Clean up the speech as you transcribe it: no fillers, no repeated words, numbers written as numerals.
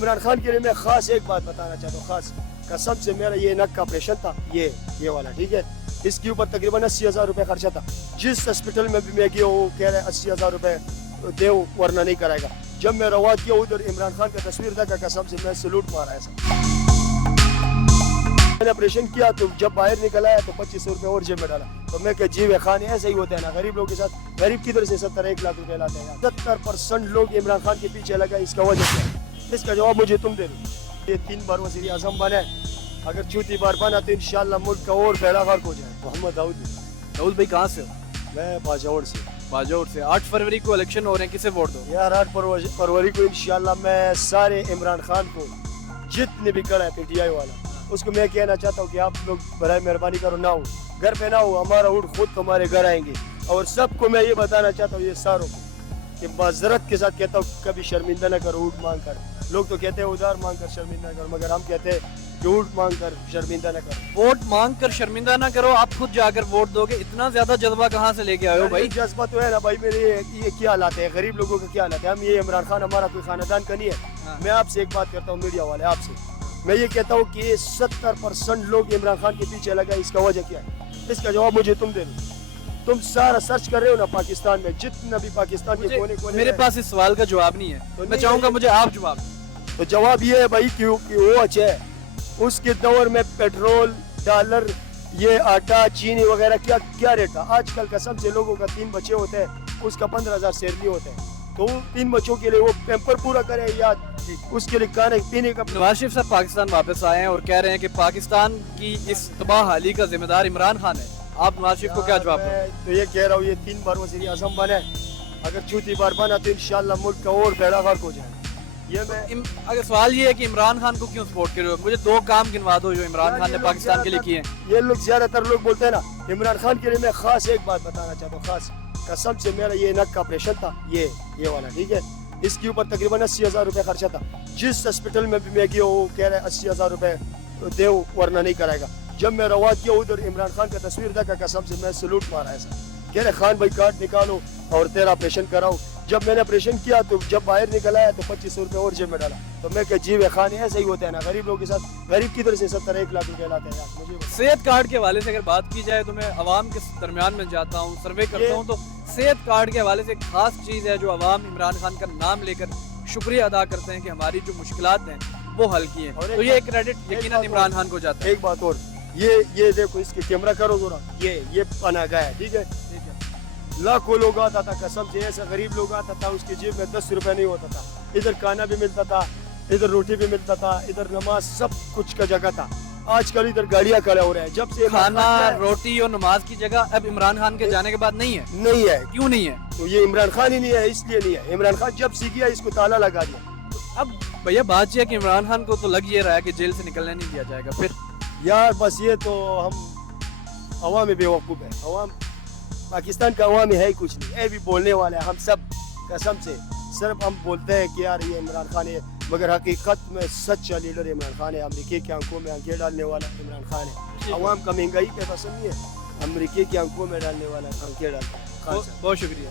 عمران خان کے لیے میں خاص ایک بات بتانا چاہتا ہوں, خاص قسم سے میرا یہ نک کا آپریشن تھا, یہ والا, ٹھیک ہے, اس کے اوپر تقریباً 80,000 روپے خرچہ تھا. جس ہاسپٹل میں بھی میں گیا ہوں کہہ رہے 80,000 روپے دے ورنہ نہیں کرائے گا. جب میں رواد کیا ادھر عمران خان کا تصویر تھا, قسم سے میں سلوٹ مارا ایسا. میں نے آپریشن کیا تو جب باہر نکل آیا تو 2500 روپے اور جیب میں ڈالا. تو میں کہ جی خان ایسا ہی ہوتا ہے نا غریب لوگوں کے ساتھ. غریب کدھر سے 1 لاکھ روپے لاتے ہیں. 70% لوگ عمران خان کے پیچھے لگا, اس کا وجہ کیا ہے؟ اس کا جواب مجھے تم دے دو. یہ 3 بار وزیر اعظم بنا ہے, اگر چوتھی بار بنا تو انشاءاللہ ملک کا اور بیڑا غرق ہو جائے. محمد داؤد بھائی کہاں سے ہو؟ میں باجوڑ سے. باجوڑ سے. 8 فروری کو الیکشن ہو رہے ہیں, کسے ووٹ دو؟ یار 8 فروری کو انشاءاللہ میں سارے عمران خان کو جتنے بھی کڑا ہے پی ٹی آئی والا اس کو میں کہنا چاہتا ہوں کہ آپ لوگ برائے مہربانی کرو نہ ہو گھر پہ نہ ہو, ہمارا اونٹ خود تمہارے گھر آئیں گے. اور سب کو میں یہ بتانا چاہتا ہوں, یہ ساروں کو کہ معذرت کے ساتھ کہتا ہوں کبھی شرمندہ نہ کرو اونٹ مانگ کر. لوگ تو کہتے ہیں ادھار مانگ کر شرمندہ نہ کرو, مگر ہم کہتے ہیں کہ اونٹ مانگ کر شرمندہ نہ کرو. ووٹ مانگ کر شرمندہ نہ کرو, آپ خود جا کر ووٹ دو گے. اتنا زیادہ جذبہ کہاں سے لے کے آئے ہو بھائی؟ جذبہ تو ہے نا بھائی میرے. یہ کیا حالات ہے غریب لوگوں کا, کیا حالات ہے. ہم یہ عمران خان ہمارا کوئی خاندان کا نہیں ہے. میں آپ سے ایک بات کرتا ہوں میڈیا والے, آپ سے میں یہ کہتا ہوں کہ 70% لوگ عمران خان کے پیچھے لگا, اس کا وجہ کیا ہے؟ اس کا جواب مجھے تم دے دو. تم سارا سرچ کر رہے ہو نا پاکستان میں, جتنا بھی پاکستان کے کونے کونے میرے پاس اس سوال کا جواب نہیں ہے, میں چاہوں گا مجھے آپ جواب دیں. تو جواب یہ ہے بھائی کہ وہ اچھا ہے. اس کے دور میں پیٹرول, ڈالر, یہ آٹا, چینی وغیرہ کیا ریٹ تھا. آج کل قسم سے لوگوں کا 3 بچے ہوتے ہیں, اس کا 15,000 سیلری ہوتا ہے. تو 3 بچوں کے لیے وہ پیمپر پورا کرے یا اس کے لیے کھانے پینے کا. نواز شریف صاحب پاکستان واپس آئے ہیں اور کہہ رہے ہیں کہ پاکستان کی اس تباہ حالی کا ذمہ دار عمران خان ہے. آپ نواز شریف کو کیا جواب دیں؟ میں تو یہ کہہ رہا ہوں, یہ 3 بار وزیر اعظم بنا ہے, اگر چوتھی بار بنا تو انشاءاللہ ملک کا اور بیڑا غرق ہو جائے. یہ میں اگر سوال یہ ہے کہ عمران خان کو کیوں سپورٹ کر رہے ہو, مجھے 2 کام گنوا دو جو عمران خان نے پاکستان کے لیے کیے ہیں. یہ لوگ زیادہ تر لوگ بولتے ہیں نا عمران خان کے لیے میں خاص ایک بات بتانا چاہتا ہوں, خاص قسم سے میرا یہ نک کا آپریشن تھا, یہ والا, ٹھیک ہے, اس کے اوپر تقریباً 80,000 روپے خرچہ تھا. جس ہاسپٹل میں بھی میں گیا ہوں کہہ رہے 80,000 روپے دے ورنہ نہیں کرائے گا. جب میں رواد کیا ادھر عمران خان کا تصویر تھا, قسم سے میں سلوٹ مارا ایسا. کہہ رہے خان بھائی کارڈ نکالو اور تیرا آپریشن کراؤ. جب میں نے آپریشن کیا تو جب باہر نکل آیا تو 2500 روپے اور جیب میں ڈالا. تو میں کہ جی خان ایسا ہی ہوتا ہے نا غریب لوگوں کے ساتھ. غریب کدھر سے 1 لاکھ روپے لاتے ہیں. مجھے صحت کارڈ کے حوالے سے اگر بات کی جائے تو میں عوام کے درمیان میں جاتا ہوں, سروے کرتا ہوں, تو صحت کارڈ کے حوالے سے ایک خاص چیز ہے جو عوام عمران خان کا نام لے کر شکریہ ادا کرتے ہیں کہ ہماری جو مشکلات ہیں وہ حل کی ہیں. تو یہ کریڈٹ یقیناً عمران خان کو جاتا ہے. ایک بات اور, یہ دیکھو اس کے کیمرہ کرو ذرا, یہ پناہ گاہ ہے, ٹھیک ہے. لاکھوں لوگ آتا تھا, قسم سے ایسا غریب لوگ آتا تھا, اس کی جیب میں 10 روپے نہیں ہوتا تھا. ادھر کھانا بھی ملتا تھا, ادھر روٹی بھی ملتا تھا, ادھر نماز سب کچھ کا جگہ تھا. آج کل ادھر گاڑیاں کھڑے ہو رہے ہیں. جب سے کھانا, روٹی اور نماز کی جگہ اب عمران خان کے جانے کے بعد نہیں ہے. کیوں نہیں ہے؟ تو یہ عمران خان ہی نہیں ہے, اس لیے نہیں ہے. عمران خان جب سے گیا اس کو تالا لگا دیا. اب بھیا بات یہ ہے کہ عمران خان کو تو لگ یہ رہا ہے کہ جیل سے نکلنے نہیں دیا جائے گا. پھر یار بس یہ تو ہم عوام بے وقوف ہے. عوام پاکستان کا عوام ہے ہی کچھ نہیں, اے بھی بولنے والے ہیں ہم سب. قسم سے صرف ہم بولتے ہیں کہ یار یہ عمران خان ہے, مگر حقیقت میں سچا لیڈر عمران خان ہے. امریکی کی آنکھوں میں آنکھیں ڈالنے والا عمران خان ہے. عوام کا مہنگائی پہ پسند نہیں ہے, امریکی کی آنکھوں میں ڈالنے والا آنکھیں ڈالتا ہے. بہت شکریہ.